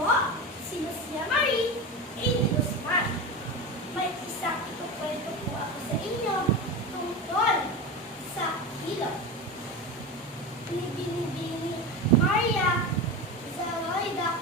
po si Lucia Marie A. Guzman. May isang ikukwento po ako sa inyo tungkol sa hilot. Ni Binibini Maria Zaloida